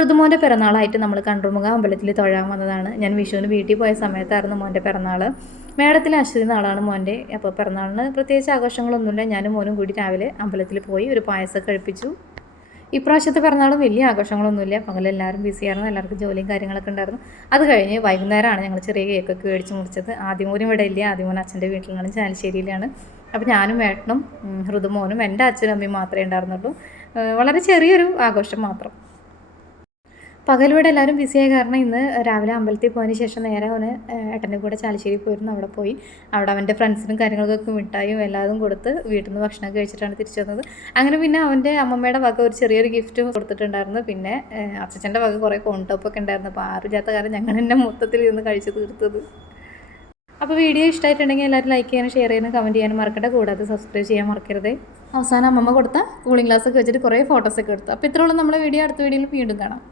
ഋതുമോൻ്റെ പിറന്നാളായിട്ട് നമ്മൾ കണ്ടറുമുഖ അമ്പലത്തിൽ തൊഴാൻ വന്നതാണ്. ഞാൻ വിഷുവിന് വീട്ടിൽ പോയ സമയത്തായിരുന്നു മോൻ്റെ പിറന്നാൾ. മേടത്തിലെ അശ്വതി നാളാണ് മോൻ്റെ. അപ്പോൾ പിറന്നാളിന് പ്രത്യേകിച്ച് ആഘോഷങ്ങളൊന്നുമില്ല. ഞാനും മോനും കൂടി രാവിലെ അമ്പലത്തിൽ പോയി ഒരു പായസം കഴിപ്പിച്ചു. ഇപ്രാവശ്യത്തെ പിറന്നാളും വലിയ ആഘോഷങ്ങളൊന്നുമില്ല. പകലെല്ലാവരും ബിസിയായിരുന്നു, എല്ലാവർക്കും ജോലിയും കാര്യങ്ങളൊക്കെ ഉണ്ടായിരുന്നു. അത് കഴിഞ്ഞ് വൈകുന്നേരമാണ് ഞങ്ങൾ ചെറിയ കേക്കൊക്കെ മേടിച്ച് മുറിച്ചത്. ആദ്യമോനും ഇവിടെ ഇല്ല, ആദ്യമോൻ അച്ഛൻ്റെ വീട്ടിലാണ്, ചാലിശ്ശേരിയിലാണ്. അപ്പോൾ ഞാനും ഏട്ടനും ഋതുമോനും എൻ്റെ അച്ഛനും അമ്മയും മാത്രമേ ഉണ്ടായിരുന്നുള്ളൂ. വളരെ ചെറിയൊരു ആഘോഷം മാത്രം. പകലിവിടെ എല്ലാവരും ബിസിയായ കാരണം ഇന്ന് രാവിലെ അമ്പലത്തിൽ പോയതിന് ശേഷം നേരെ അവന് ഏട്ടൻ്റെ കൂടെ ചാലിശ്ശേരി പോയിരുന്നു. അവിടെ പോയി അവിടെ അവൻ്റെ ഫ്രണ്ട്സിനും കാര്യങ്ങൾക്കൊക്കെ മിഠായും എല്ലാതും കൊടുത്ത് വീട്ടിൽ നിന്ന് ഭക്ഷണമൊക്കെ കഴിച്ചിട്ടാണ് തിരിച്ചു വന്നത്. അങ്ങനെ പിന്നെ അവൻ്റെ അമ്മമ്മയുടെ വക ഒരു ചെറിയൊരു ഗിഫ്റ്റ് കൊടുത്തിട്ടുണ്ടായിരുന്നു. പിന്നെ അച്ഛൻ്റെ വക കുറേ കോൺടോപ്പൊക്കെ ഉണ്ടായിരുന്നു. അപ്പോൾ ആരുമില്ലാത്ത കാര്യം ഞങ്ങൾ തന്നെ മൊത്തത്തിൽ ഇരുന്ന് കഴിച്ച് തീർത്തത്. അപ്പോൾ വീഡിയോ ഇഷ്ടമായിട്ടുണ്ടെങ്കിൽ എല്ലാവരും ലൈക്ക് ചെയ്യാനും ഷെയർ ചെയ്യാനും കമൻറ്റ് ചെയ്യാനും മറക്കട്ടെ. കൂടാതെ സബ്സ്ക്രൈബ് ചെയ്യാൻ മറക്കരുത്. അവസാനം അമ്മമ്മ കൊടുത്ത കൂളിംഗ് ഗ്ലാസ്സൊക്കെ വെച്ചിട്ട് കുറേ ഫോട്ടോസൊക്കെ എടുത്തു. അപ്പോൾ ഇത്രയുള്ള നമ്മളെ വീഡിയോ അടുത്ത വീഡിയോയിൽ വീണ്ടും കാണാം.